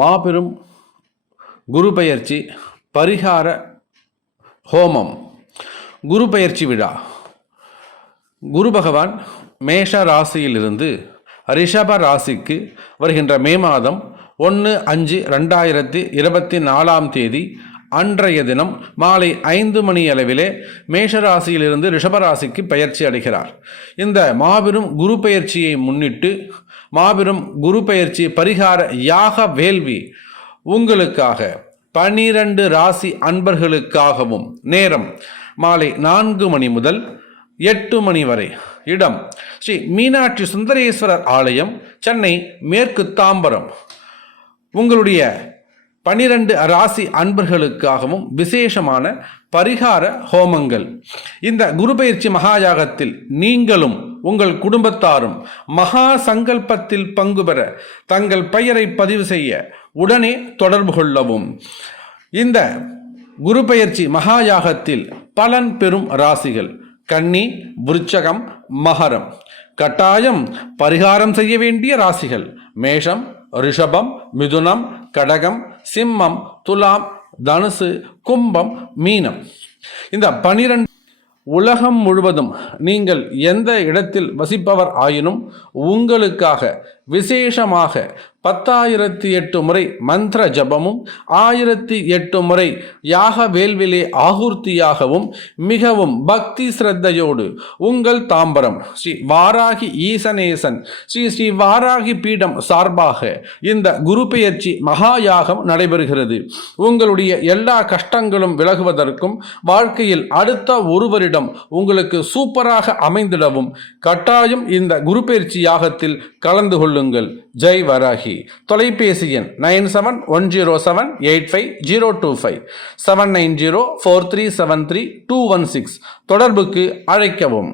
மாபெரும் குரு பெயர்ச்சி பரிகார ஹோமம். குரு பெயர்ச்சி விழா. குரு பகவான் மேஷ ராசியிலிருந்து ரிஷப ராசிக்கு வருகின்ற மே மாதம் 1/5/2024 அன்றைய தினம் மாலை 5 மணி அளவிலே மேஷராசியிலிருந்து ரிஷபராசிக்கு பயிற்சி அடைகிறார். இந்த மாபெரும் குரு பெயர்ச்சியை முன்னிட்டு மாபெரும் குரு பெயர்ச்சி பரிகார யாக வேள்வி உங்களுக்காக 12 ராசி அன்பர்களுக்காகவும் நேரம் மாலை 4 மணி முதல் 8 மணி வரை. இடம் ஸ்ரீ மீனாட்சி சுந்தரேஸ்வரர் ஆலயம், சென்னை மேற்கு தாம்பரம். உங்களுடைய 12 ராசி அன்பர்களுக்காகவும் விசேஷமான பரிகார ஹோமங்கள். இந்த குரு பயிற்சி மகாயாகத்தில் நீங்களும் உங்கள் குடும்பத்தாரும் மகா சங்கல்பத்தில் பங்கு பெற தங்கள் பெயரை பதிவு செய்ய உடனே தொடர்பு கொள்ளவும். இந்த குரு பயிற்சி மகாயாகத்தில் பலன் பெறும் ராசிகள் கன்னி, விருச்சகம், மகரம். கட்டாயம் பரிகாரம் செய்ய வேண்டிய ராசிகள் மேஷம், ரிஷபம், மிதுனம், கடகம், சிம்மம், துலாம், தனுசு, கும்பம், மீனம். இந்த 12 உலகம் முழுவதும் நீங்கள் எந்த இடத்தில் வசிப்பவர் ஆயினும் உங்களுக்காக விசேஷமாக 10,008 முறை மந்திர ஜபமும் 1008 முறை யாக வேள்விலே ஆகுர்த்தியாகவும் மிகவும் பக்தி சிரத்தையோடு உங்கள் தாம்பரம் ஸ்ரீ வாராகி ஈசனேசன் ஸ்ரீ வாராகி பீடம் சார்பாக இந்த குரு பெயர்ச்சி மகாயாகம் நடைபெறுகிறது. உங்களுடைய எல்லா கஷ்டங்களும் விலகுவதற்கும் வாழ்க்கையில் அடுத்த ஒருவரிடம் உங்களுக்கு சூப்பராக அமைந்திடவும் கட்டாயம் இந்த குரு பெயர்ச்சி யாகத்தில் கலந்து கொள்ளுங்கள். ஜெய் வராகி. தொலைபேசி எண் 9710785025 7904373 216. தொடர்புக்கு அழைக்கவும்.